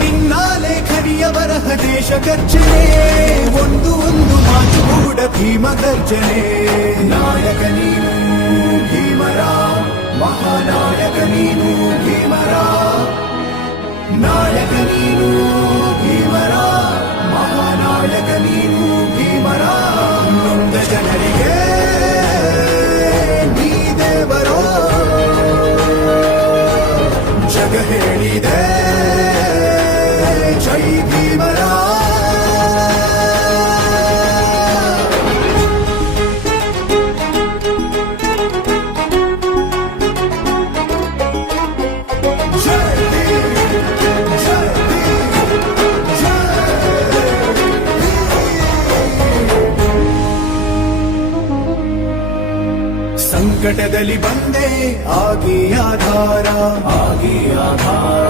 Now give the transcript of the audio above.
ನಿನ್ನ ಲೇಖನಿಯ ಬರಹ ದೇಶ ಗರ್ಜನೆ, ಒಂದು ಮಾತು ಕೂಡ ಭೀಮ ಗರ್ಜನೆ. ನಾಯಕ ನೀನು ಭೀಮರ, ಮಹಾನಾಯಕ ನೀನು ಭೀಮರ, ನಾಯಕ ನೀನು ಭೀಮರ, ಮಹಾನಾಯಕ ನೀನು ಭೀಮರ. ನೊಂದ ಜನರಿಗೆ ನೀ ದೇವರೋ ಜಗ ಹೇಳಿದೆ ಜೈ ಭೀಮರ. ಸಂಕಟದಲ್ಲಿ ಬಂದೆ ಆಗಿ ಆಧಾರ, ಆಗಿ ಆಧಾರ.